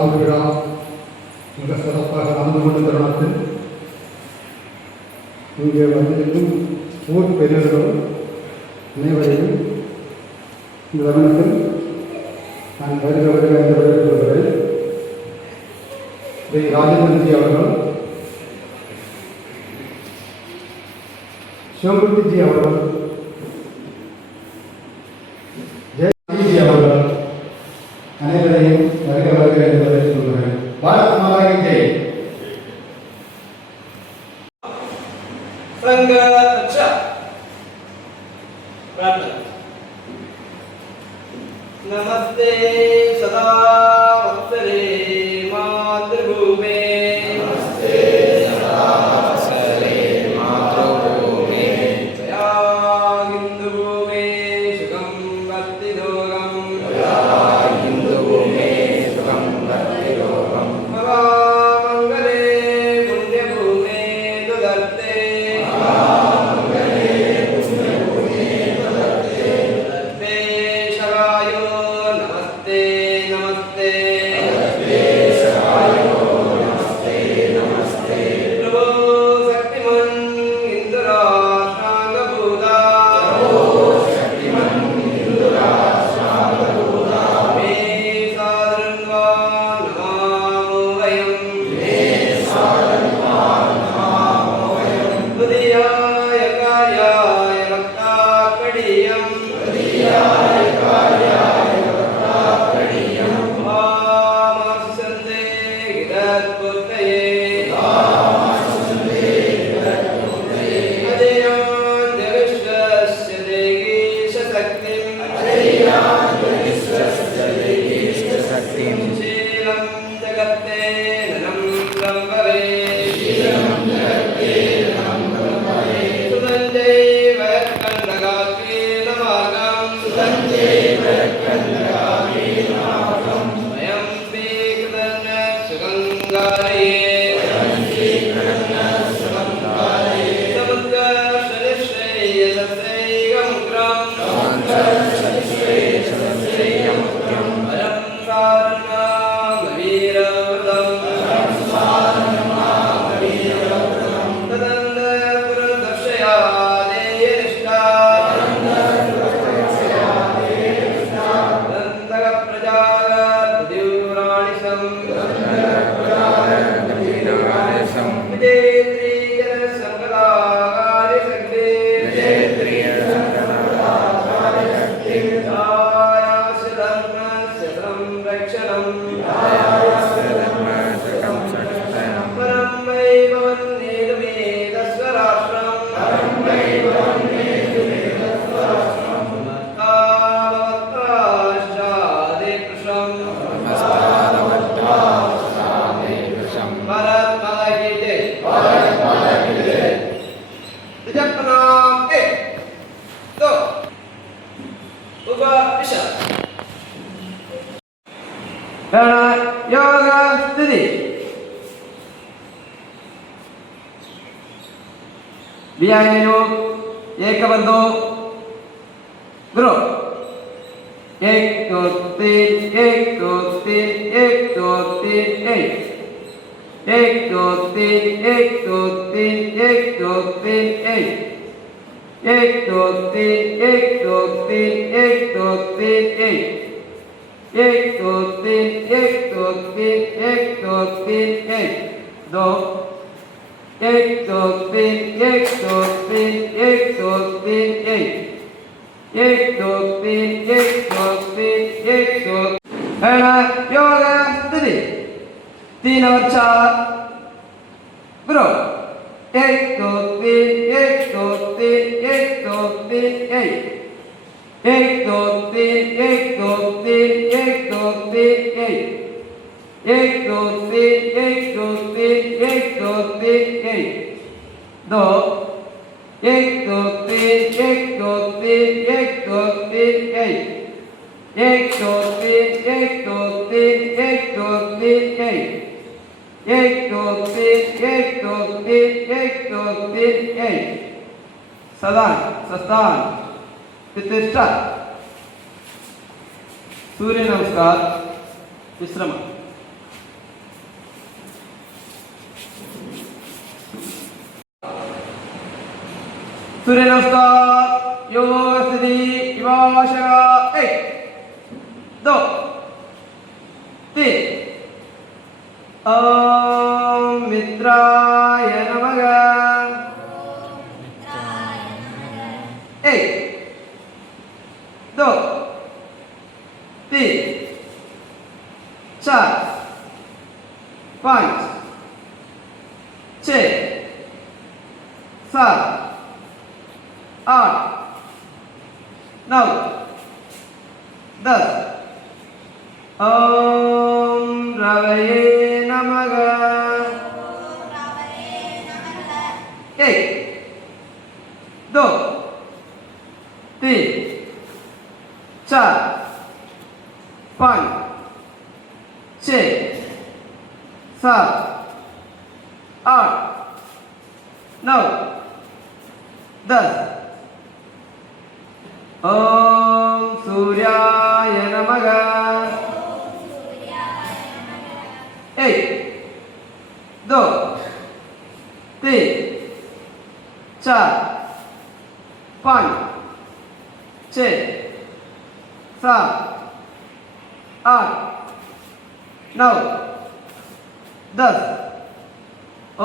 ஆண்டு விழா மிக சிறப்பாக நடந்து கொண்ட தருணத்தில் இங்கே வந்திருக்கும் ஊர் பெரியவர்கள் அனைவரையும் இந்த தருணத்தில் நான் வருக வருக என்று வரவேற்கிறேன். ஸ்ரீ ராஜேந்திரஜி அவர்கள், சிவகுருஜி அவர்கள், ஜெயஜி அவர்கள் அனைவரையும் வருக வருக என்று வரவேற்கிறேன். பாரத் மாதா கி ஜெய். नमस्ते सदा वत्सले मातृभूमे, नमस्ते सदा वत्सले मातृभूमे, जया हिन्दुभूमे सुखं भक्तियोगं, जया हिन्दुभूमे सुखं भक्तियोगं, महामङ्गले पुण्यभूमे दुदर्ते, महामङ्गले पुण्यभूमे दुदर्ते, दुदर्ते शरायो नमस्ते नमस्ते, नमस्ते शरायो नमस्ते नमस्ते, प्रभो शक्तिमन् इन्दुराश्राङ्गभूता, प्रभो शक्तिमन् इन्दुराश्राङ्गभूता, मे साधरन्वा नमामो वयं, मे साधरन्वा नमामो वयं, तुदीयाय कार्याय भक्ताकणीयं, तुदीयाय कार्याय भक्ताकणीयं, मामासुसन्दे गिरत्पुत्रये, मामासुसन्दे गिरत्पुत्रये, अजयान्त्यविश्वस्य देगीशशक्तिं, अजयान्त्यविश्वस्य देगीशशक्तिं, शीलं जगत्ते ननं ब्रह्मवे, शीलं जगत्ते ननं ब्रह्मवे, सुदन्ते वयत्कण्डकाग्रेण मार्गं, सुदन्ते वयत्कण्डकाग्रेण मार्गं, स्वयं स्वीकृतन्न सुगन्धारये, स्वयं स्वीकृतन्न सुगन्धारये, समुद्रश्रेयसस्यैकमुग्रं, समुद्रश्रेयसस्यैकमुग्रं, परं सारणमामवीरव्रतं, परं सारणमामवीरव्रतं, तदन्तपुरदर्शया देयनिष्ठा, तदन्तपुरदर्शया देयनिष्ठा, विशाल योग स्थिति व्यायामो एकबद्धो गुरु एक दो तीन एक दो तीन एक दो तीन एक दो तीन एक दो तीन एक दो तीन एक दो तीन एक दो तीन एक दो तीन एक दो तीन एक दो तीन एक दो तीन दो एक दो तीन एक दो तीन एक दो तीन एक दो तीन एक दो तीन एक दो योग स्थिति 3 और 4 गुरु एक दो तीन एक दो तीन एक दो तीन एक दो तीन एक दो तीन एक दो तीन एक दो तीन एक दो तीन एक दो तीन दो एक दो तीन एक दो तीन एक दो तीन एक दो तीन एक दो तीन एक दो तीन एक दो तीन एक दो तीन एक दो तीन सदान सस्तान प्रतिष्ठा सूर्य नमस्कार विश्रम सूर्य नमस्कार योग स्थिति विभाषा 1 2 3 ओम मित्राय नमः 1 2 3 4 5 6 7 8 9 10 ओम रवये नमः 1 2 3 4 5 6 7 8 9 10 ओम सूर्याय नमः 1 2 3 4 5 6 7 8 9 10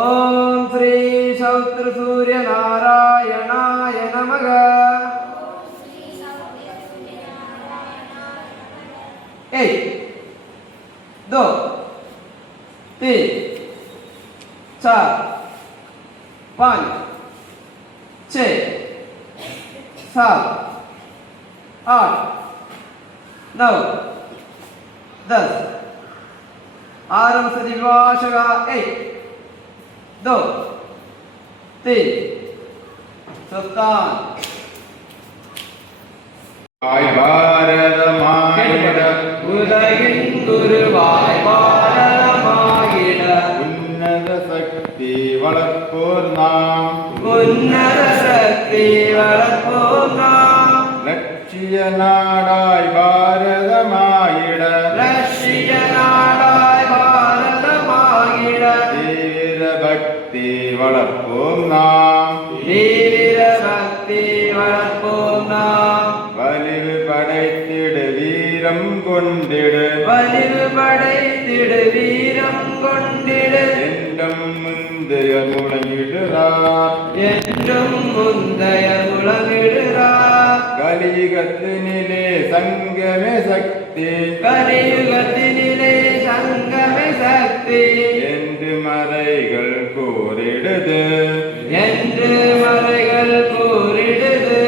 ओम श्री शौत्र सूर्य नारायणाय नमः 1 2 3 4 5 6 7 8 9 10 आरंभ से दिवाशगा 1 2 3 सप्तान பாரதமாயிட உலகின் குருவாய் பாரதமாயிட உன்னத சக்தி வளர்ப்போர் நாம் உன்னத சக்தி வளர்ப்போம் நாம் லட்சிய நாடாய் பாரதமாயிட லட்சிய நாடாய் பாரதமாயிட தீவிர பக்தி வளர்ப்போம் நாம் தீவிர பக்தி வளர்ப்போம் நாம் வலிவு படைத்திடு வீரம் கொண்டிடு வலிவு படைத்திடு வீரம் கொண்டிடு என்றும் முந்தைய முழங்கிடுறார் என்றும் முந்தைய முழங்கிடுறார் கலியுகத்தினிலே சங்கமே சக்தி கலியுகத்தினிலே சங்கமே சக்தி என்று மறைகள் கூறிடுது என்று மறைகள் கூறிடுது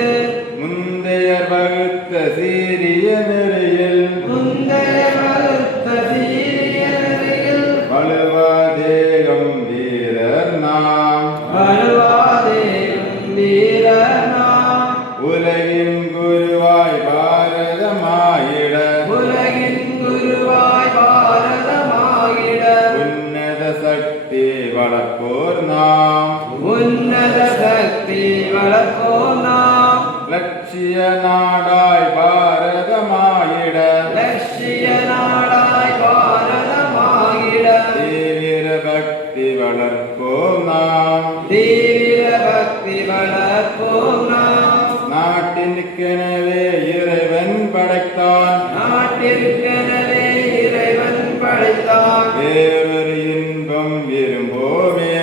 முந்தையர் வகுத்த சீரிய நெறியில் முந்தைய வகுத்த சீரிய நெறியில் வலுவாதேகம் வீரர் நாம் வலுவாதேயும் வீரர் நாம் உலகின் குருவாய் பாரத பாரதமாயிட உலகின் குருவாய் பாரதமாகிட உன்னத சக்தி வளர்ப்போர் நாம் உன்னத சக்தி வளர்ப்போம் நாம் லட்சிய நாடாய் பாரதமாயிட லட்சிய நாடாய் பாரதமாகிட தீவிர பக்தி வளர்ப்போம் நாம் தீவிர பக்தி வளர்ப்போம் நாம் நாட்டிற்கெனவே இறைவன் படைத்தான் நாட்டிற்கெனவே இறைவன் படைத்தான் வேறொரு இன்பம் விரும்போமே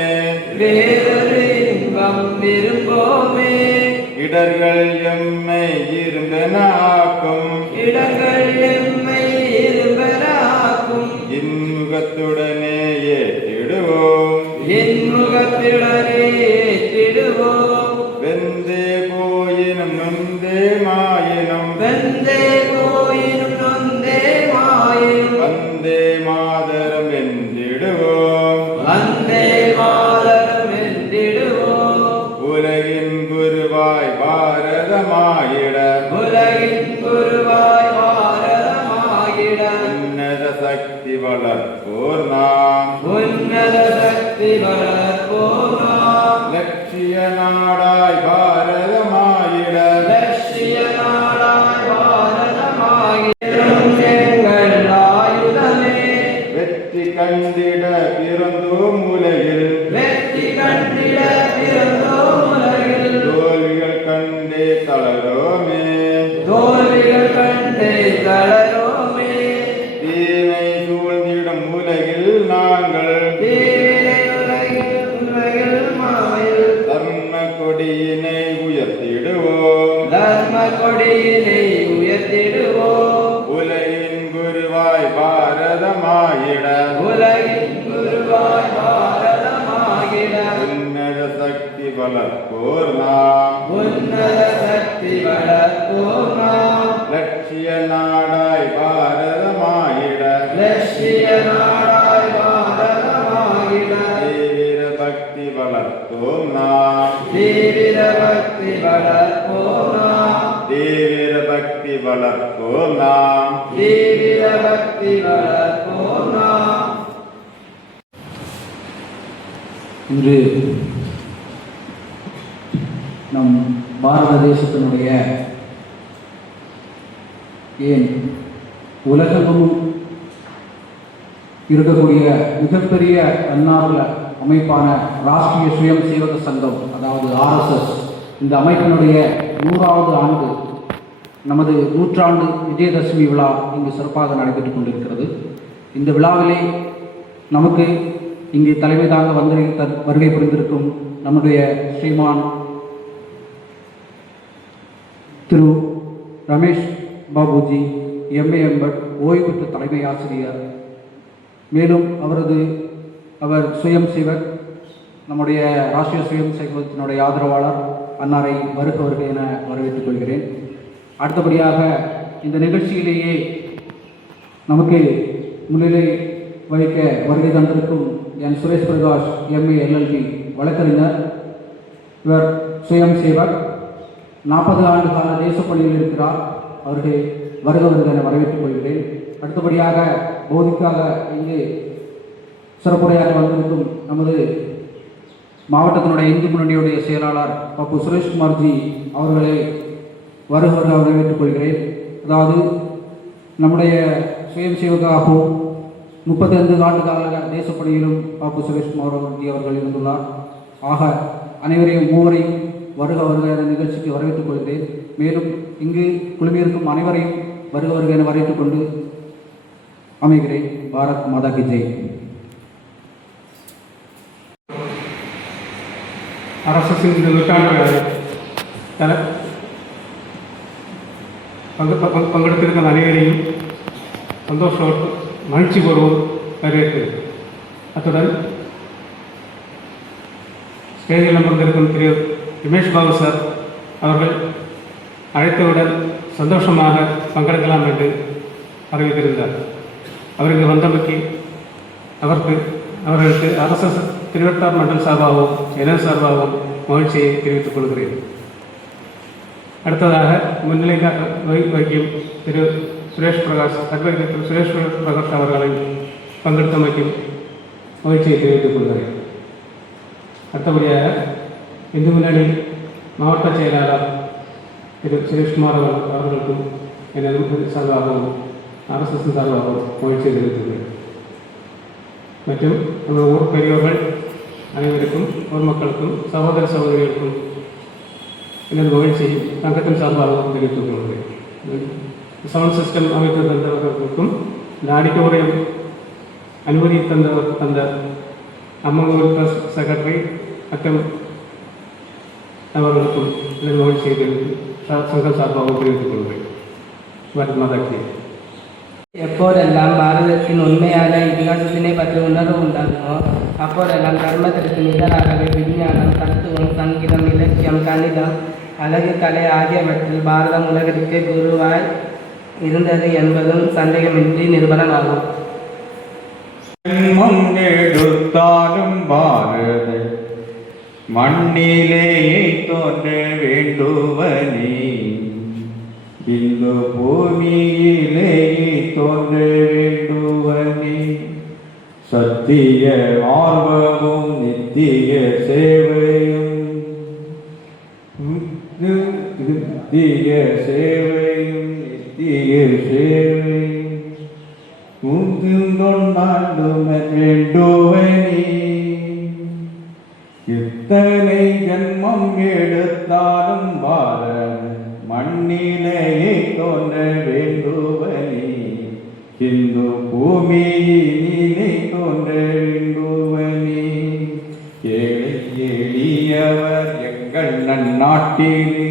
வேறொரு இன்பம் விரும்போமே இடர்கள் எம்மை இருந்தன ஆக்கும் இடங்கள் எம்மை இரும்பராக்கும் இன்முகத்துடனே ஏற்றிடுவோம் இன்முகத்திடரே ஏற்றிடுவோம் வெந்தே போயினும் நொந்தே மாயினும் வெந்தே போயினும் நொந்தே மாயினும் வந்தே மாதரம் என்றிடுவோம் வந்தே மாதரம் என்றிடுவோம் உலகின் குருவாய் பாரதமாயிட உலகின் குருவாய் பாரதமாகிட உன்னத சக்தி வளர்ப்போர் நாம் உன்னத சக்தி வளர்ப்போம் நாம் லட்சிய நாடாய் பாரதமாயிட லட்சிய நாடாய் பாரதமாகிடும் எங்கள் ஆயுதமே வெற்றி கண்டிட பிறந்தோம் உலகில் வெற்றி கண்டிட பிறந்தோம் உலகில் தோல்விகள் கண்டே தளரோமே தோல்விகள் கண்டே தளரோமே தீமை சூழ்ந்திடும் உலகில் நாங்கள் தீவிரை உலகில் மாயில் தர்ம கொடியினை உயர்த்திடுவோம் தர்ம கொடியினை உயர்த்திடுவோம் உலகின் குருவாய் பாரதமாயிட உலகின் குருவாய் பாரதமாகிட உன்னத சக்தி வளர்ப்போர் நாம் உன்னத சக்தி வளர்ப்போம் நாம் லட்சிய நாடாய் பாரதமாயிட லட்சிய நாடாய் பாரதமாகிட தீவிர பக்தி வளர்ப்போம் நாம் தீவிர பக்தி வளர்ப்போம் நாம் தீவிர பக்தி வளர்ப்போம் நாம் தீவிர பக்தி வளர்ப்போம் நாம் இன்று நம் பாரத தேசத்தினுடைய ஏன் உலகமும் இருக்கக்கூடிய மிகப்பெரிய தன்னார்வ அமைப்பான ராஷ்டிரிய சுயம் சேவக சங்கம், அதாவது ஆர்எஸ்எஸ், இந்த அமைப்பினுடைய 100வது ஆண்டு நமது நூற்றாண்டு விஜயதசமி விழா இங்கு சிறப்பாக நடைபெற்றுக் கொண்டிருக்கிறது. இந்த விழாவிலே நமக்கு இங்கே தலைமை தாங்க வருகை புரிந்திருக்கும் நம்முடைய ஸ்ரீமான் திரு ரமேஷ் பாபுஜி எம்ஏ எம்பட் ஓய்வு பெற்ற தலைமை ஆசிரியர், மேலும் அவர் சுயம் சேவக், நம்முடைய ராஷ்டிரிய சுயம் சேவகத்தினுடைய ஆதரவாளர் அன்னாரை வருக என வரவேற்றுக் கொள்கிறேன். அடுத்தபடியாக இந்த நிகழ்ச்சியிலேயே நமக்கு முன்னிலை வகிக்க வருகை தந்திருக்கும் என் சுரேஷ் பிரகாஷ் எம்ஏ எல்எல்பி வழக்கறிஞர். இவர் சுயம் சேவக், 40 ஆண்டு கால தேசப்பணியில் இருக்கிறார். அவர்களை வருக என வரவேற்றுக் கொள்கிறேன். அடுத்தபடியாக பௌதிக்காக இங்கு சிறப்புரையாக வந்திருக்கும் நமது மாவட்டத்தினுடைய இந்து முன்னணியுடைய செயலாளர் பப்பு சுரேஷ்குமார்ஜி அவர்களை வருக வரவேற்றுக் கொள்கிறேன். அதாவது நம்முடைய சுயம் சேவகாகவும் 35 ஆண்டு கால தேசப்பணியிலும் பப்பு சுரேஷ்குமார் அவர்கள் இருந்துள்ளார். ஆக அனைவரையும் மூவரையும் வருக என நிகழ்ச்சிக்கு வரவேற்றுக் கொள்கிறேன். மேலும் இங்கு குழுமியிருக்கும் அனைவரையும் வருக என வரவேற்றுக் கொண்டு அமைகிறேன். பாரத் மாதா கி ஜெய். ஆர்எஸ்எஸ்ஸின் இந்த நூற்றாண்டு பங்கெடுத்திருக்கிற அனைவரையும் சந்தோஷம் மகிழ்ச்சி பூர்வம் வரவேற்கிறேன். அத்துடன் ஸ்டேஜில் அமர்ந்திருக்கும் திரு ரமேஷ் பாபு சார் அவர்கள் அழைத்தவுடன் சந்தோஷமாக பங்கெடுக்கலாம் என்று அறிவித்திருந்தார். அவருக்கு வந்தமைக்கு அவர்களுக்கு ஆர்எஸ்எஸ் திருவட்டார் மண்டல் சார்பாகவும் எனது சார்பாகவும் மகிழ்ச்சியை தெரிவித்துக் கொள்கிறேன். அடுத்ததாக முன்னிலை வகிக்கும் திரு சுரேஷ் பிரகாஷ் அட்வொகேட் திரு சுரேஷ் பிரகாஷ் அவர்களை பங்கெடுத்தமைக்கும் மகிழ்ச்சியை தெரிவித்துக் கொள்கிறேன். அடுத்தபடியாக இந்து முன்னணி மாவட்ட செயலாளர் திரு சுரேஷ்குமார் அவர்களுக்கும் எனது சார்பாகவும் RSS சார்பாகவும் மகிழ்ச்சியை தெரிவித்துள்ளேன். மற்றும் நமது ஊர் பெரியோர்கள் அனைவருக்கும் ஊர் மக்களுக்கும் சகோதர சகோதரிகளுக்கும் எனது மகிழ்ச்சியை சங்கத்தின் சார்பாகவும் தெரிவித்துக் கொள்கிறேன். சவுண்ட் சிஸ்டம் அமைத்து தந்தவர்களுக்கும் இந்த ஆடிட்டோரியம் அனுமதி தந்த அம்மங்கூர் ட்ரஸ்ட் செக்ரட்டரி அக்கம் அவர்களுக்கும் எனது மகிழ்ச்சியை தெரிவித்து சங்கம் சார்பாகவும் தெரிவித்துக் கொள்கிறேன். மாதாக்கு எப்போதெல்லாம் பாரதத்தின் உண்மையான இதிகாசத்தினை பற்றி உணர்வு உண்டாகுமோ அப்போதெல்லாம் தர்மத்திற்கு நிகராகவே விஞ்ஞானம், தத்துவம், சங்கீதம், இலக்கியம், கணிதம், அழகு, கலை ஆகியவற்றில் பாரதம் உலகிற்கு குருவாய் இருந்தது என்பதும் சந்தேகமின்றி நிரூபணமாகும். எடுத்தாலும் பாரத மண்ணிலேயே தோன்ற வேண்டுவனே, இந்து பூமியிலேயே தோன்ற வேண்டுவனே, சத்திய ஆர்வமும் நித்திய சேவையும் நித்திய சேவையும் நித்திய சேவையும் கொண்டாடும் வேண்டுவனே, இத்தனை ஜன்மம் எடுத்தாலும் பாரத மண்ணிலேயே தோன்ற வேண்டுவனே, இந்து பூமியிலே தோன்ற வேண்டுவனே, ஏழை எளியவர் எங்கள் நன்னாட்டிலே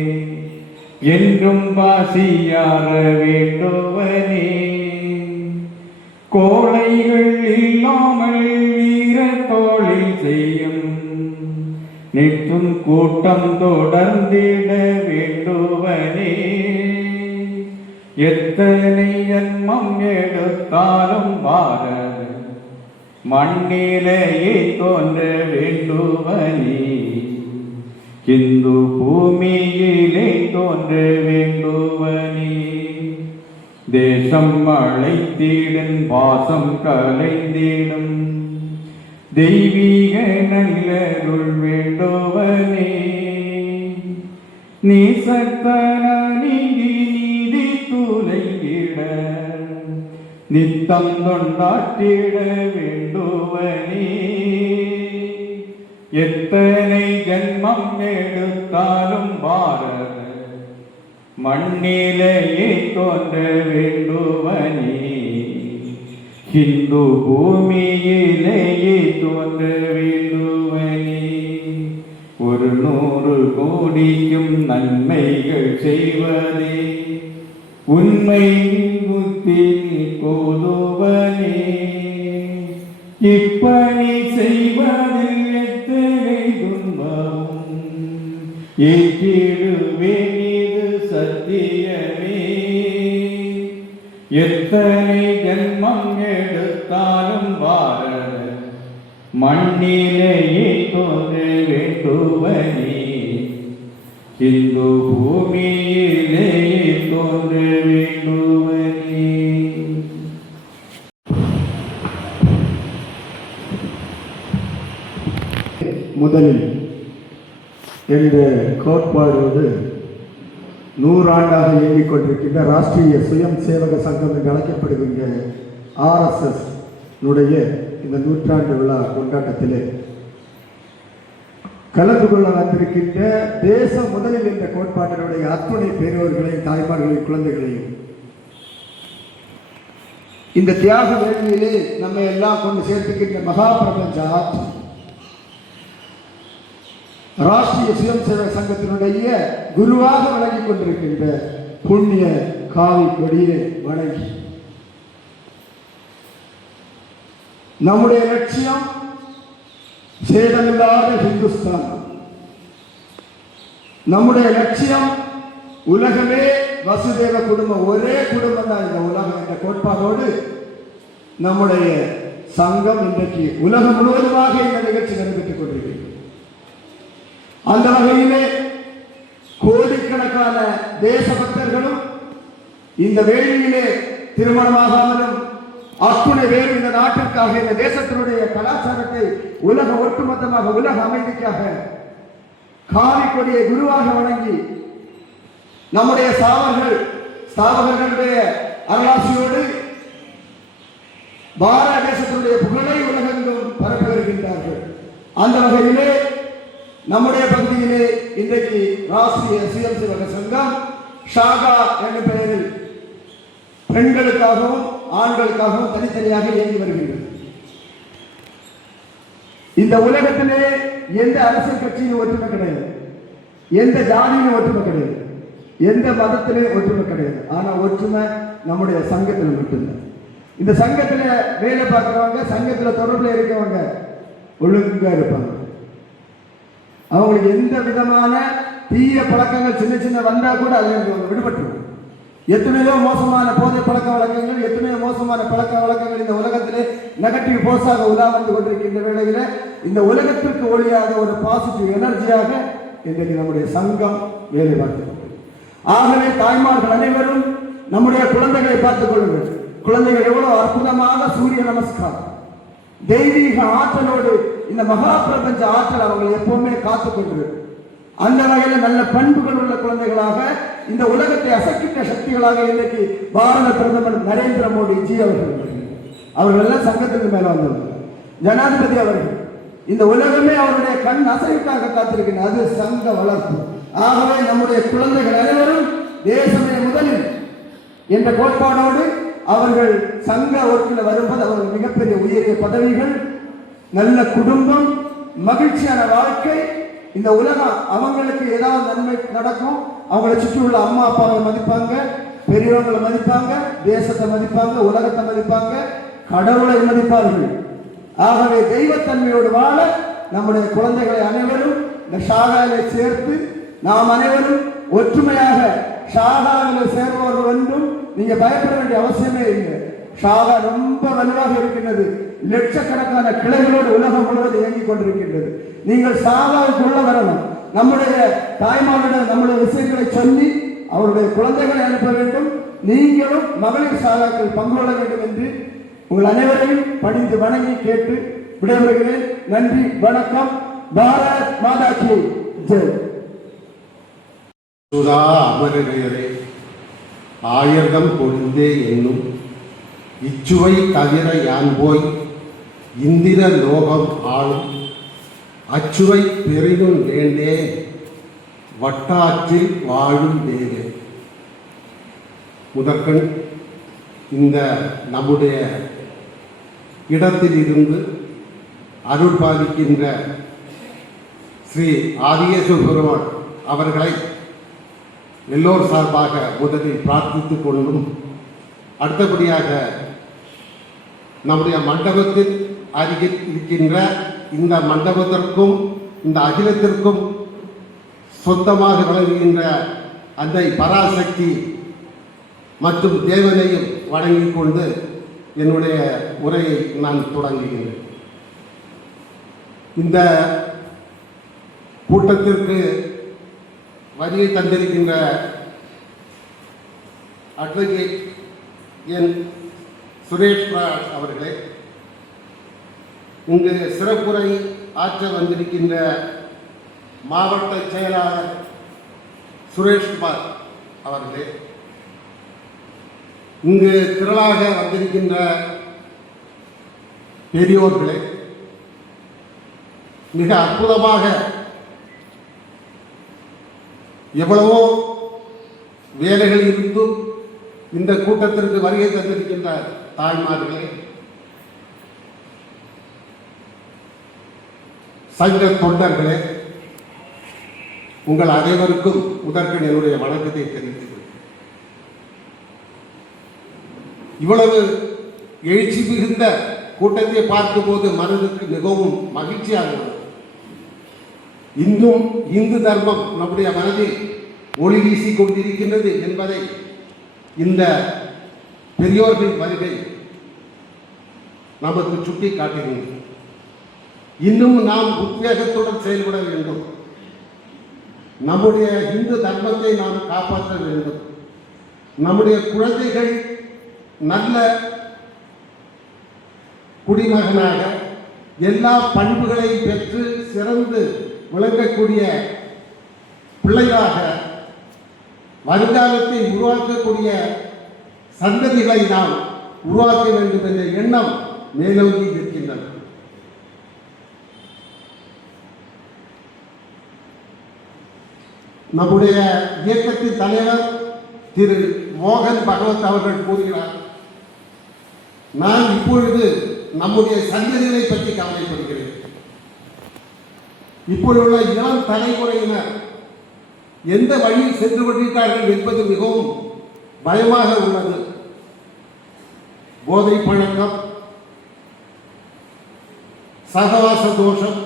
என்றும் பாசியார வேண்டுவனே, கோழைகள் இல்லாமல் வீர தொழில் செய்யும் நிற்றும் கூட்டம் தொடர்ந்திட வேண்டுவனே, எத்தனை ஜன்மம் எடுத்தாலும் பாரத மண்ணிலேயே தோன்ற வேண்டுவனே, இந்து பூமியிலே தோன்ற வேண்டுவனே, தேசம் அழைத்திடும் பாசம் கலைந்திடும் தெய்வீக நல்லருள் வேண்டுவனே, நீசத்தன நீதி துளையிட நித்தம் தொண்டாற்றிட வேண்டுவனே, எத்தனை ஜன்மம் எடுத்தாலும் பாரத மண்ணிலேயே தோன்ற வேண்டுவனே, இந்து பூமியிலேயே தோன்ற வேண்டுவனே, 100 கோடிக்கும் நன்மைகள் செய்வதே உண்மை புத்தி கோதுவனே, இப்பணி செய்வதில் எத்தனை துன்பமும் ஏற்றிடுவேன் இது சத்தியமே, எத்தனை ஜன்மம் எடுத்தாலும் பாரத மண்ணிலேயே தோன்ற வேண்டுவனே, இந்து பூமியிலேயே தோன்ற வேண்டுவனே. முதலில் என்ற கோட்பாடோடு 100 ஆண்டாக இயங்கிக் கொண்டிருக்கின்ற ராஷ்டிரிய சுயம் சேவக சங்கம் என்று அழைக்கப்படுகின்ற RSS இந்த 100ஆண்டு விழா கொண்டாட்டத்திலே கலந்து கொள்ள வந்திருக்கின்ற தேச முதலில் என்ற கோட்பாட்டினுடைய அத்துணை பெரியோர்களையும் தாய்மார்களையும் குழந்தைகளையும் இந்த தியாக வேள்வியிலே நம்மை எல்லாம் கொண்டு சேர்த்துக்கின்ற மகா பிரபஞ்ச ஆட்சி ராஷ்டிரிய சுயம் சேவக சங்கத்தினுடைய குருவாக விளங்கிக் கொண்டிருக்கின்ற புண்ணிய காவி கொடியை வணங்கி நம்முடைய லட்சியம் சேதமில்லாத ஹிந்துஸ்தான், நம்முடைய லட்சியம் உலகமே வசுதேவ குடும்பம், ஒரே குடும்பம் தான் இந்த உலகம் என்ற கோட்பாடோடு நம்முடைய சங்கம் இன்றைக்கு உலகம் முழுவதுமாக இந்த நிகழ்ச்சி நடைபெற்றுக் கொண்டிருக்கிறது. அந்த வகையிலே கோடிக்கணக்கான கோடிக்கணக்கான தேசபக்தர்களும் இந்த வேளையிலே திருமணமாகாமலும் அத்துணை பேர் இந்த நாட்டிற்காக இந்த தேசத்தினுடைய கலாச்சாரத்தை உலக ஒட்டுமொத்தமாக உலக அமைதிக்காக காவி கொடியை குருவாக வணங்கி நம்முடைய ஸ்தாபகர்களுடைய அருளாசியோடு பாரத தேசத்தினுடைய புகழை உலகெங்கும் பரப்ப வருகின்றார்கள். அந்த வகையிலே நம்முடைய பகுதியிலே இன்றைக்கு ராஷ்டிரிய சுயம் சேவக சங்கம் ஷாகா என்ற பெயரில் பெண்களுக்காகவும் ஆண்களுக்காகவும் தனித்தனியாக இயங்கி வருகின்றது. இந்த உலகத்திலே எந்த அரசியல் கட்சியின் ஒற்றுமை கிடையாது, எந்த ஜாதியின் ஒற்றுமை கிடையாது, எந்த மதத்திலே ஒற்றுமை கிடையாது. ஆனா ஒற்றுமை நம்முடைய சங்கத்தில் மட்டும்தான். இந்த சங்கத்துல வேலை பார்க்கிறவங்க, சங்கத்துல தொடர்புல இருக்கவங்க ஒழுங்கா இருப்பாங்க. அவங்களுக்கு எந்த விதமான தீய பழக்கங்கள் சின்ன சின்ன வந்தா கூட அதுல விடுபட்டுருவோம். எத்தனையோ மோசமான போதை பழக்க வழக்கங்கள், எத்தனையோ மோசமான பழக்க வழக்கங்கள் இந்த உலகத்திலே நெகட்டிவ் போர்ஸாக உலா வந்து கொண்டிருக்கின்ற வேளையில இந்த உலகத்திற்கு ஒளியாக ஒரு பாசிட்டிவ் எனர்ஜியாக இன்றைக்கு நம்முடைய சங்கம் வேலை பார்க்கிறது. ஆகவே தாய்மார்கள் அனைவரும் நம்முடைய குழந்தைகளை பார்த்துக் கொள்ளுங்கள். குழந்தைகள் எவ்வளவு அற்புதமாக சூரிய நமஸ்காரம் தெய்வீக ஆற்றலோடு இந்த மகா பிரபஞ்ச ஆற்றல் அவங்களை எப்பவுமே காத்துக் கொண்டிருக்கு. அந்த வகையில் நல்ல பண்புகள் உள்ள குழந்தைகளாக இந்த உலகத்தை அசைக்கின்ற சக்திகளாக இன்றைக்கு பாரத பிரதமர் நரேந்திர மோடி ஜி அவர்கள் எல்லாம் சங்கத்திற்கு மேல வந்தவர்கள். ஜனாதிபதி அவர்கள் இந்த உலகமே அவருடைய கண் அசைவுக்காக காத்திருக்கின்றன. அது சங்க வளர்ப்பு. ஆகவே நம்முடைய குழந்தைகள் அனைவரும் தேசமே முதலில் என்ற கோட்பாடோடு அவர்கள் சங்க ஒர்க்கில் வரும்போது அவர்கள் மிகப்பெரிய உயரிய பதவிகள், நல்ல குடும்பம், மகிழ்ச்சியான வாழ்க்கை, இந்த உலகம் அவங்களுக்கு ஏதாவது நன்மை நடக்கும். அவங்களை சுற்றி உள்ள அம்மா அப்பாவை மதிப்பாங்க, பெரியவங்களை மதிப்பாங்க, தேசத்தை மதிப்பாங்க, உலகத்தை மதிப்பாங்க, கடவுளை மதிப்பார்கள். ஆகவே தெய்வத்தன்மையோடு வாழ நம்முடைய குழந்தைகளை அனைவரும் இந்த ஷாகாவிலே சேர்த்து நாம் அனைவரும் ஒற்றுமையாக ஷாகாவில் சேர்பவர்கள் என்றும் நீங்க பயப்பட வேண்டிய அவசியமே இல்லை. ஷாகா ரொம்ப வலுவாக இருக்கின்றது. லட்சக்கணக்கான கிளைகளோடு உலகம் முழுவதும் இயங்கிக் கொண்டிருக்கின்றது. நீங்கள் ஷாகாவுக்குள்ள வரணும். நம்முடைய தாய்மாரிடம் நம்முடைய விஷயங்களை சொல்லி அவருடைய குழந்தைகளை அனுப்ப வேண்டும். நீங்களும் மகளிர் ஷாகாக்கள் பங்கு கொள்ள வேண்டும் என்று உங்கள் அனைவரையும் பணிந்து வணங்கி கேட்டு விடைபெறுகிறேன். நன்றி, வணக்கம். பாரத் மாதா கி ஜெய். சுதா அமரரையரே, ஆயிரம் கொழுந்தே என்னும் இச்சுவை தவிர யான் போய் இந்திர லோகம் ஆளும் அச்சுவை பெரிதும் வேண்டே வட்டாற்றில் வாழும் தேவே. முதற்கண் இந்த நம்முடைய இடத்திலிருந்து அருள் பாலிக்கின்ற ஸ்ரீ ஆதியேஸ்வர பெருமாள் அவர்களை எல்லோர் சார்பாக முதலில் பிரார்த்தித்துக் கொண்டும், அடுத்தபடியாக நம்முடைய மண்டபத்தில் அருகில் இருக்கின்ற இந்த மண்டபத்திற்கும் இந்த அகிலத்திற்கும் சொந்தமாக விளங்குகின்ற அன்னை பராசக்தி மற்றும் தேவனையும் வணங்கிக் கொண்டு என்னுடைய உரையை நான் தொடங்குகிறேன். இந்த கூட்டத்திற்கு வருகை தந்திருக்கின்ற அட்வொகேட் என் சுரேஷ் ராஜ் அவர்களே, இங்கு சிறப்புரை ஆற்ற வந்திருக்கின்ற மாவட்ட செயலாளர் சுரேஷ்குமார் அவர்களே, இங்கு திரளாக வந்திருக்கின்ற பெரியோர்களே, மிக அற்புதமாக எவ்வளவோ வேலைகள் இருந்தும் இந்த கூட்டத்திற்கு வருகை தந்திருக்கின்ற தாய்மார்களே, சங்க தொண்டர்களே, உங்கள் அனைவருக்கும் முதற்கண் என்னுடைய வணக்கத்தை தெரிவித்துக் இவ்வளவு எழுச்சி மிகுந்த கூட்டத்தை பார்க்கும்போது மனதுக்கு மிகவும் மகிழ்ச்சியாக உள்ளது. இன்னும் இந்து தர்மம் நம்முடைய மனதில் ஒளி வீசிக் கொண்டிருக்கின்றது என்பதை இந்த பெரியோர்களின் வருகை நமக்கு சுட்டி காட்டுகின்றது. இன்னும் நாம் உத்வேகத்துடன் செயல்பட வேண்டும். நம்முடைய இந்து தர்மத்தை நாம் காப்பாற்ற வேண்டும். நம்முடைய குழந்தைகள் நல்ல குடிமகனாக எல்லா பண்புகளையும் பெற்று சிறந்து விளங்கக்கூடிய பிள்ளையாக வருங்காலத்தை உருவாக்கக்கூடிய சந்ததிகளை நாம் உருவாக்க வேண்டும் என்ற எண்ணம் மேலோங்கி இருக்கின்றது. நம்முடைய இயக்கத்தின் தலைவர் திரு மோகன் பகவத் அவர்கள் கூறுகிறார், நான் இப்பொழுது நம்முடைய சந்ததிகளை பற்றி கவலைப்படுகிறேன். இப்பொழுதுள்ள இளம் தலைமுறையினர் எந்த வழியில் சென்று கொண்டிருக்கிறார்கள் என்பது மிகவும் பயமாக உள்ளது. போதை பழக்கம், சகவாச தோஷம்,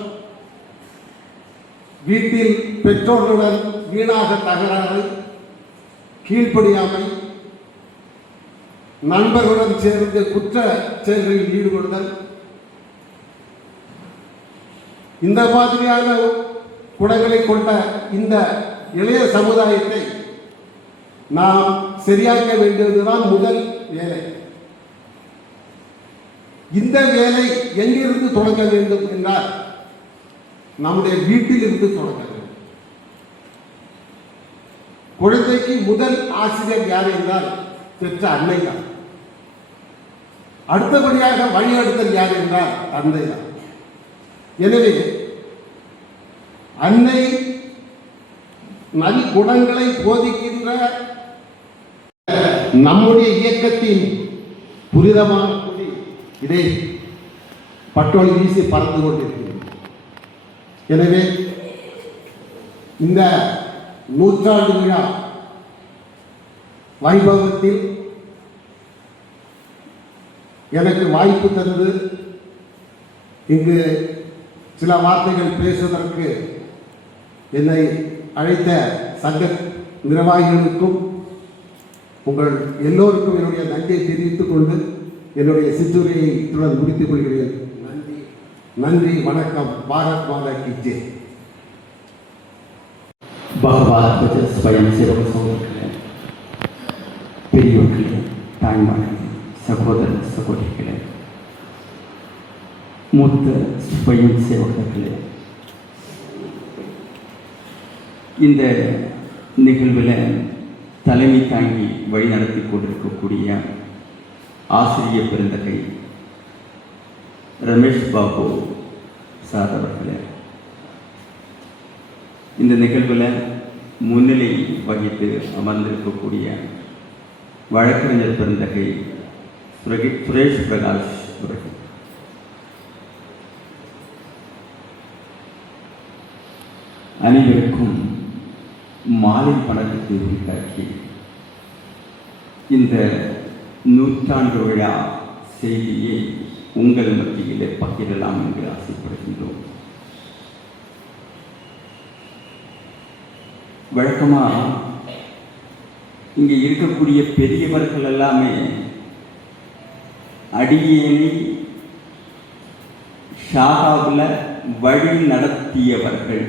வீட்டில் பெற்றோர்களுடன் வீணாக தகராறு, கீழ்ப்படியாமை, நண்பர்களுடன் சேர்ந்து குற்ற செயல்களில் ஈடுபடுதல், இந்த மாதிரியான குணங்களை கொண்ட இந்த இளைய சமுதாயத்தை நாம் சரியாக்க வேண்டியதுதான் முதல் வேலை. இந்த வேலை எங்கிருந்து தொடங்க வேண்டும் என்றால் நம்முடைய வீட்டில் இருந்து தொடங்க வேண்டும். குழந்தைக்கு முதல் ஆசிரியர் யார் என்றால் பெற்ற அன்னை தான். அடுத்தபடியாக வழிநடத்தல் யார் என்றால் தந்தை தான். எனவே அன்னை நல் குணங்களை போதிக்கின்ற நம்முடைய இயக்கத்தின் புனிதமான கொடி இதை பட்டோலி வீசி பறந்து கொண்டிருக்கிறது. எனவே இந்த நூற்றாண்டு விழா வைபவத்தில் எனக்கு வாய்ப்பு தந்து இங்கு சில வார்த்தைகள் பேசுவதற்கு என்னை அழைத்த சங்க நிர்வாகிகளுக்கும் உங்கள் எல்லோருக்கும் என்னுடைய நன்றியை தெரிவித்துக் கொண்டு என்னுடைய சிற்றுரையை இத்துடன் முடித்துக் கொள்கிறேன். நன்றி, நன்றி, வணக்கம். பாரத் மாதா கி ஜெய். பாரத் ஸ்வயம் சேவக சகோதரர்களே, பெரியோர்களே, தாய்மார்களே, சகோதர சகோதரிகளே, மூத்த ஸ்வயம் சேவகர்களே, இந்த நிகழ்வில் தலைமை தாங்கி வழிநடத்தி கொண்டிருக்கக்கூடிய ஆசிரியர் பெருந்தகை ரமேஷ் பாபு சார் அவர்களே, இந்த நிகழ்வில் முன்னிலை வகித்து அமர்ந்திருக்கக்கூடிய வழக்கறிஞர் பெருந்தகை சுரேஷ் பிரகாஷ் அவர்கள், அனைவருக்கும் மாலை வணக்கத்தை உரித்தாக்கி இந்த நூற்றாண்டு விழா செய்தியை உங்கள் மத்தியிலே பகிரலாம் என்று ஆசைப்படுகின்றோம். வழக்கமா இங்கே இருக்கக்கூடிய பெரியவர்கள் எல்லாமே அடியேனை ஷாகாவில் வழி நடத்தியவர்கள்.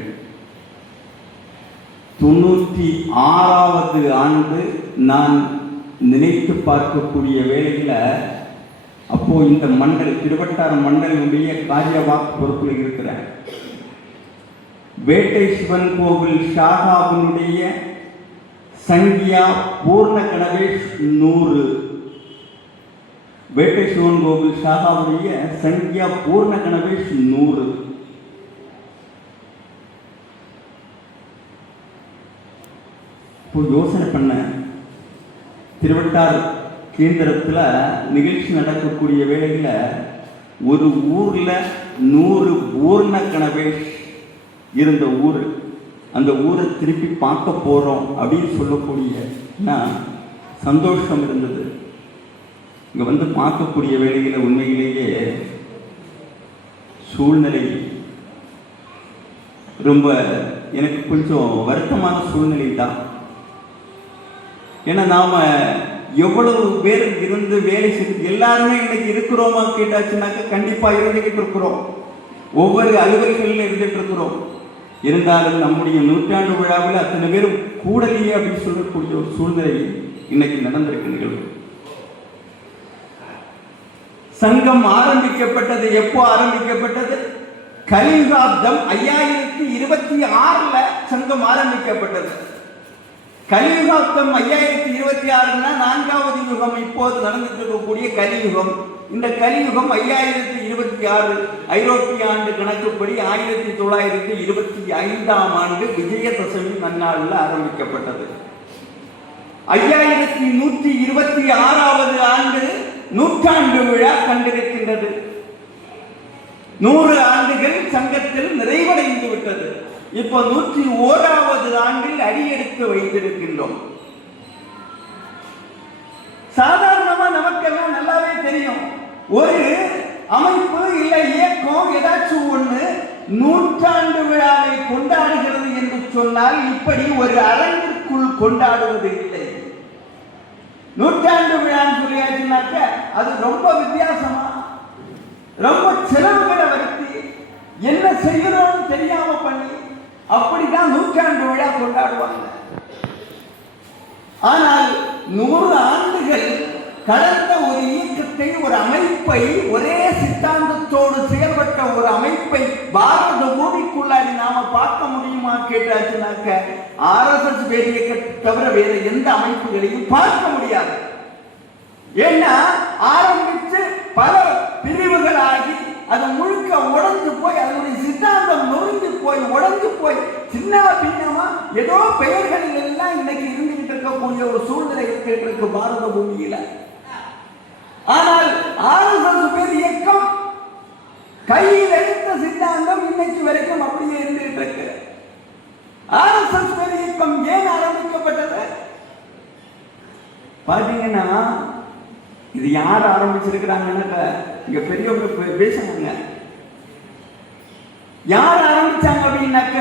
96வது ஆண்டு நான் நினைத்து பார்க்கக்கூடிய வேளையில் அப்போ இந்த மண்டல் திருவட்டார் மண்டலுடைய காரியவாக்கு பொறுப்பில் இருக்கிறேன். வேட்டை சிவன் கோவில் ஷாகாவினுடைய சங்கியா பூர்ண கணவேஷ் 100. வேட்டை சிவன் கோவில் ஷாகாவுடைய சங்கியா பூர்ண கணவேஷ் 100. யோசனை பண்ண திருவட்டார் கேந்திரத்தில் நிகழ்ச்சி நடக்கக்கூடிய வேளையில் ஒரு ஊரில் 100 பூர்ண கணவேஷ் இருந்த ஊர், அந்த ஊரை திருப்பி பார்க்க போகிறோம் அப்படின்னு சொல்லக்கூடிய சந்தோஷம் இருந்தது. இங்கே வந்து பார்க்கக்கூடிய வேளையில் உண்மையிலேயே சூழ்நிலை ரொம்ப எனக்கு கொஞ்சம் வருத்தமான சூழ்நிலை தான். ஏன்னா நாம் எவ்வளவு பேர் இருந்து வேலை செய்து எல்லாருமே இன்னைக்கு இருக்கிறோமா கேட்டாச்சுனாக்க கண்டிப்பாக இருந்துகிட்டு இருக்கிறோம். ஒவ்வொரு அலுவல்களில் இருந்துட்டு இருக்கிறோம். இருந்தாலும் நம்முடைய நூற்றாண்டு விழாவில் அத்தனை பேரும் கூடலையே அப்படின்னு சொல்லக்கூடிய ஒரு சூழ்நிலை இன்னைக்கு நடந்திருக்கு நிகழ்வு. சங்கம் ஆரம்பிக்கப்பட்டது எப்போ ஆரம்பிக்கப்பட்டது? கலியுகாப்தம் 5026 சங்கம் ஆரம்பிக்கப்பட்டது. கலியுகாப்தம் 5026 4வது யுகம், இப்போது நடந்துட்டு இருக்கக்கூடிய கலியுகம். இந்த கலியுகம் 5026 ஐரோப்பிய ஆண்டு கணக்குப்படி 1925ஆம் ஆண்டு விஜயதசமி நன்னாளில் ஆரம்பிக்கப்பட்டது. 5126வது ஆண்டு நூற்றாண்டு விழா கண்டிருக்கின்றது. 100 ஆண்டுகள் சங்கத்தில் நிறைவடைந்து விட்டது. இப்போ 101வது ஆண்டில் அடியெடுத்து வைத்திருக்கின்றோம். சாதாரணமா நமக்கெல்லாம் நல்லாவே தெரியும், ஒரு அமைப்பு இல்லை இயக்கம் ஏதாச்சும் ஒண்ணு நூற்றாண்டு விழாவை கொண்டாடுகிறது என்று சொன்னால் இப்படி ஒரு அரங்கிற்குள் கொண்டாடுவது இல்லை. நூற்றாண்டு விழான்னு சொல்லியாச்சுனாக்க அது ரொம்ப வித்தியாசமா, ரொம்ப செலவுகளை வருத்தி என்ன செய்கிறோம்னு தெரியாம பண்ணி அப்படிதான் நூற்றாண்டு விழா கொண்டாடுவாங்க. ஆனால் 100 ஆண்டுகள் கடந்த ஒரு இயக்கத்தை, ஒரு அமைப்பை, ஒரே சித்தாந்தத்தோடு செயல்பட்ட ஒரு அமைப்பை பாரத பூமிக்குள்ளாடி நாம பார்க்க முடியுமா கேட்டாச்சுனாக்க RSS பேர் இயக்கத்தை தவிர வேற எந்த அமைப்புகளையும் பார்க்க முடியாது. ஏன்னா ஆரம்பித்து பல பிரிவுகளாகி அது முழுக்க உடைஞ்சு போய் அதனுடைய சித்தாந்தம் நொறுந்து போய் உடைஞ்சு போய் சின்ன பின்னமா ஏதோ பெயர்களில் எல்லாம் இன்னைக்கு இருந்துகிட்டு இருக்கக்கூடிய ஒரு சூழ்நிலை இருக்கு பாரத பூமியில. ஆனால் RSS பேர் இயக்கம் கையில் எடுத்த சித்தாந்தம் இன்னைக்கு வரைக்கும் அப்படியே இருந்துகிட்டு இருக்கு. RSS பேர் இயக்கம் ஏன் ஆரம்பிக்கப்பட்டது பாத்தீங்கன்னா, இது யார் ஆரம்பிச்சிருக்கிறாங்கன்னு இங்க பெரியவங்க பேசுறாங்க. யார் ஆரம்பிச்சாங்க அப்படின்னாக்க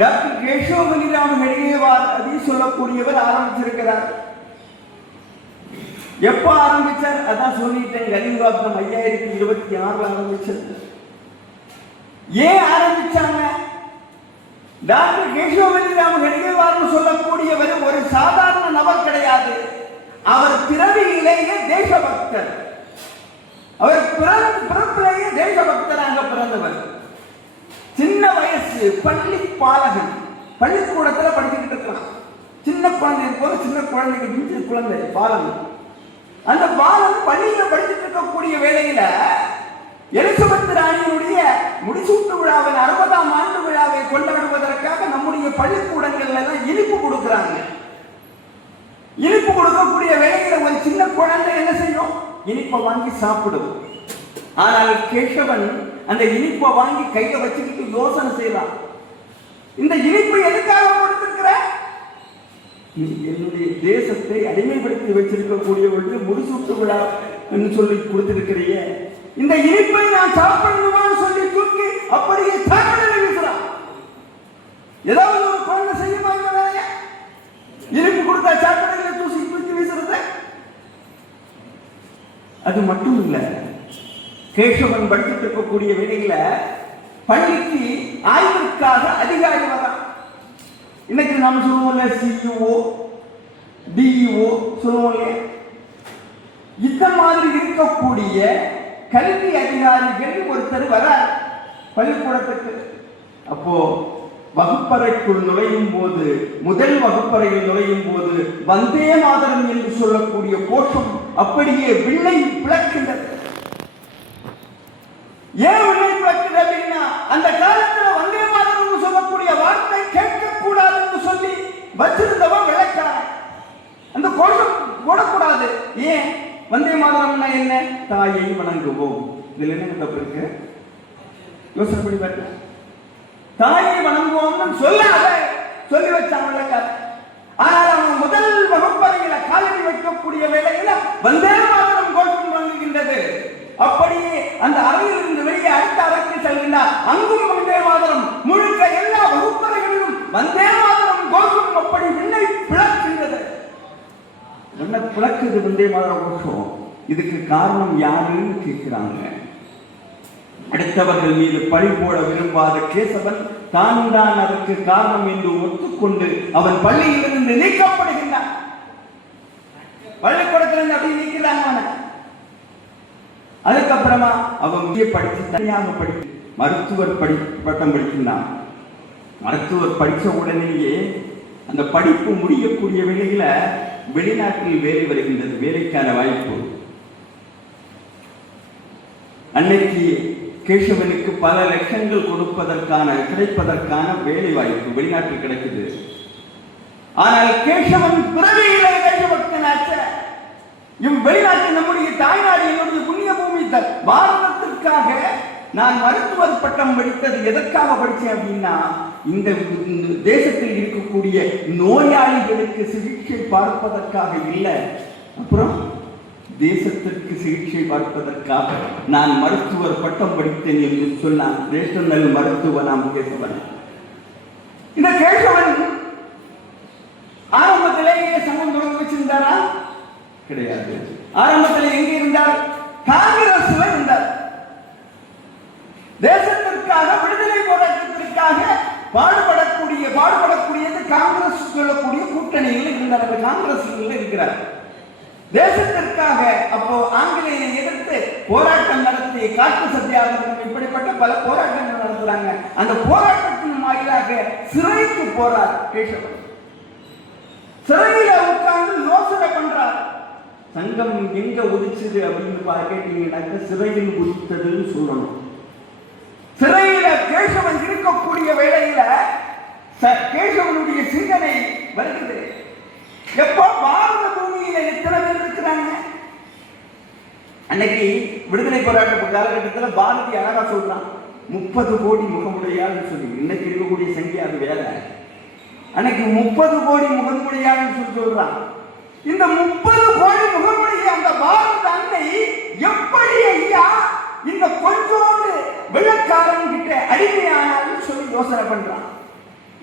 டாக்டர் கேசவமணிராம் ஹெடிகேவார் அப்படின்னு சொல்லக்கூடியவர் ஆரம்பிச்சிருக்கிறார். எப்ப ஆரம்பிச்சார்? அதான் சொல்லிட்டேன், கலியுகாப்தம் 5026 ஆரம்பிச்சது. ஏன் ஆரம்பிச்சாங்க? டாக்டர் கேசவமணிராம் ஹெடிகேவார் சொல்லக்கூடியவர் ஒரு சாதாரண நபர் கிடையாது. அவர் பிறவியிலேயே தேசபக்தர். அவர் பிறப்பிலேயே தேசபக்தராக பிறந்தவர். சின்ன வயசு பள்ளி பாலகன், பள்ளிக்கூடத்தில் படிச்சுக்கிட்டு இருக்கலாம். சின்ன குழந்தை போல, சின்ன குழந்தைக்கு குழந்தை பாலன். அந்த பாலன் பள்ளியில படிச்சுட்டு இருக்கக்கூடிய வேளையில எலிசபெத் ராணியினுடைய முடிசூட்டு விழாவின் 60ஆம் ஆண்டு விழாவை கொண்டாடுவதற்காக நம்முடைய பள்ளிக்கூடங்கள்ல எல்லாம் இனிப்பு கொடுக்கிறாங்க. இனிப்பு கொடுக்கக்கூடிய வேளையில ஒரு சின்ன குழந்தை என்ன செய்யும்? இனிப்பை வாங்கி சாப்பிடும். ஆனால் கேசவன் அந்த இனிப்பை வாங்கி கையில வச்சுக்கிட்டு யோசனை செய்யலாம், இந்த இனிப்பு எதுக்காக கொடுத்திருக்கிற? என்னுடைய தேசத்தை அடிமைப்படுத்தி வச்சிருக்கக்கூடியவர்களுக்கு முடிசூட்டு விழா சொல்லி கொடுத்திருக்கிறைய, இந்த இனிப்பை நான் சாப்பிடணுமான்னு சொல்லி தூக்கி அப்படியே சாக்கடையில வீசுறான். ஏதாவது ஒரு குழந்தை செய்யுமா இந்த வேலைய? இனிப்பு கொடுத்தா சாக்கடையில தூக்கி வீசுறது. அது மட்டும் இல்ல, கேசவன் படிச்சுட்டு இருக்கக்கூடிய வேலையில பள்ளிக்கு ஆய்விற்காக அதிகாரி வரான். இன்னைக்கு நாம சொல்லுவோம்ல CEO, DEO சொல்லுவோம் இல்லையா? இந்த மாதிரி இருக்கக்கூடிய கல்வி அதிகாரிகள் ஒருத்தர் வரார் பள்ளிக்கூடத்துக்கு. அப்போ வகுப்பறைக்குள் நுழையும் போது, முதல் வகுப்பறையில் நுழையும் போது வந்தே மாதரம் என்று சொல்லக்கூடிய கோஷம் அப்படியே விண்ணை பிளக்கின்றது. ஏன் விண்ணை பிளக்குது அப்படின்னா, அந்த காலத்தில் வந்தே மாதரம் சொல்லக்கூடிய வார்த்தை கேட்கக்கூடாது என்று சொல்லி வச்சிருந்தவன் விளக்கிறான். அந்த கோஷம் போடக்கூடாது. ஏன்? வந்தே மாதரம்னா என்ன? தாயை வணங்குவோம். இதுல என்ன தப்பு இருக்கு? யோசனை பண்ணி பாருங்க. தாயை வணங்குவோம்னு சொல்லாத சொல்லி வச்சான் விளக்காத. ஆனால் அவன் முதல் வகுப்பறையில காலடி வைக்கக்கூடிய வேளையில வந்தே மாதரம் கோஷம் வழங்குகின்றது. அப்படியே அந்த அறையில் இருந்து வெளியே அடுத்த அறைக்கு செல்கின்றார். அங்கும் வந்தே மாதரம். முழுக்க எல்லா வகுப்பறைகளிலும் வந்தே மாதரம் கோஷம் அப்படி விண்ணை பிளக்கின்றது. என்ன பிளக்குது வந்தே மாதரம் கோஷம்? இதுக்கு காரணம் யாருன்னு கேட்கிறாங்க. அடுத்தவர்கள் மீது பழி போட விரும்பாத கேசவன் தான் அதற்கு காரணம் என்று ஒத்துக்கொண்டு அவன் பள்ளியிலிருந்து நீக்கப்படுகின்றான். பள்ளிக்கூடத்திலிருந்து அப்படி நீக்கிறாங்க அவனை. அதுக்கப்புறமா அவன் படித்து தனியாக படித்து மருத்துவர் பட்டம் படிக்கின்றான். மருத்துவர் படித்த உடனேயே அந்த படிப்பு முடியக்கூடிய வேளையில வெளிநாட்டில் வேலை வருகின்றது, வேலைக்கான வாய்ப்பு. அன்னைக்கு கேசவனுக்கு பல லட்சங்கள் கிடைப்பதற்கான வேலை வாய்ப்பு வெளிநாட்டில் கிடைக்குது. ஆனால் கேசவன் பிறவியிலே தேசபக்தனாச்ச. வெளிநாட்டில் நம்முடைய தாய்நாடு என்னுடைய புண்ணிய பூமி பாரதத்திற்காக நான் மருத்துவர் பட்டம் படித்தது எதற்காக படித்தேன் அப்படின்னா, இந்த தேசத்தில் இருக்கக்கூடிய நோயாளிகளுக்கு சிகிச்சை பார்ப்பதற்காக இல்லை, அப்புறம் தேசத்திற்கு சிகிச்சை பார்ப்பதற்காக நான் மருத்துவர் பட்டம் படித்தேன் என்று சொன்னான். நேஷனல் மருத்துவனாம் கேசவன். இந்த கேசவன் ஆரம்பத்திலேயே சங்கம் தொடங்க வச்சிருந்தாரா? கிடையாது. ஆரம்பத்தில் எங்கே இருந்தார்? காங்கிரஸ்ல இருந்தார். தேசத்திற்காக விடுதலை போராட்டத்திற்காக பாடுபடக்கூடியது காங்கிரஸ் சொல்லக்கூடிய கூட்டணியில் இருந்தார். காங்கிரஸ் இருக்கிறார். தேசத்திற்காக அப்போ ஆங்கிலேயரை எதிர்த்து போராட்டம் நடத்தி காட்டு சத்தியாகிரகம் இப்படிப்பட்ட பல போராட்டங்கள் நடத்துறாங்க. அந்த போராட்டத்தின் வாயிலாக சிறைக்கு போறார் கேசவன். சிறையில உட்கார்ந்து யோசனை பண்றார். சங்கம் எங்க உதிச்சது அப்படின்னு கேட்டீங்கன்னாக்க சிறையில் உதித்ததுன்னு சொல்லணும். சிறையில கேசவன் இருக்கக்கூடிய வேளையில கேசவனுடைய சிந்தனை வருகிறது. எப்போ பாரத பூமியில எத்தனை பேர் இருக்கிறாங்க? அன்னைக்கு விடுதலை போராட்ட காலகட்டத்தில் பாரதி அழகா சொல்றான் 30 கோடி முகமுடையான்னு சொல்லி. இன்னைக்கு இருக்கக்கூடிய சங்கியா அது வேற. அன்னைக்கு 30 கோடி முகமுடையான்னு சொல்றான். இந்த 30 கோடி முகமுடைய அந்த பாரத அன்னை எப்படி ஐயா இந்த கொஞ்சோண்டு வெள்ளக்காரன் கிட்ட அடிமையானாலும் சொல்லி யோசனை பண்றான்.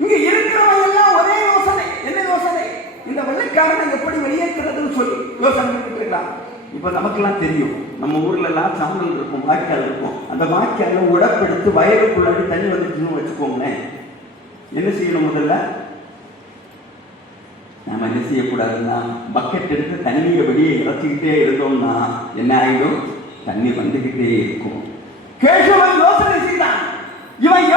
இங்க இருக்கிறவங்க எல்லாம் ஒரே யோசனை. என்ன யோசனை? இந்த வெள்ளக்காரனை எப்படி வெளியேற்றுறதுன்னு சொல்லி யோசனை பண்ணிட்டு இருக்கலாம். இப்ப நமக்கெல்லாம் தெரியும், நம்ம ஊர்ல எல்லாம் சாம்பல் இருக்கும், வாய்க்கால் இருக்கும். அந்த வாய்க்கால உடப்பெடுத்து வயலுக்குள்ளாடி தண்ணி வந்துச்சுன்னு வச்சுக்கோங்களேன். என்ன செய்யணும்? முதல்ல நாம என்ன செய்யக்கூடாதுன்னா, பக்கெட் எடுத்து தண்ணியை வெளியே இறச்சிக்கிட்டே இருந்தோம்னா என்ன ஆகிடும்? தண்ணி வந்துகிட்டே இருக்கும். கேசவன் யோசனை செய்தான். இவன்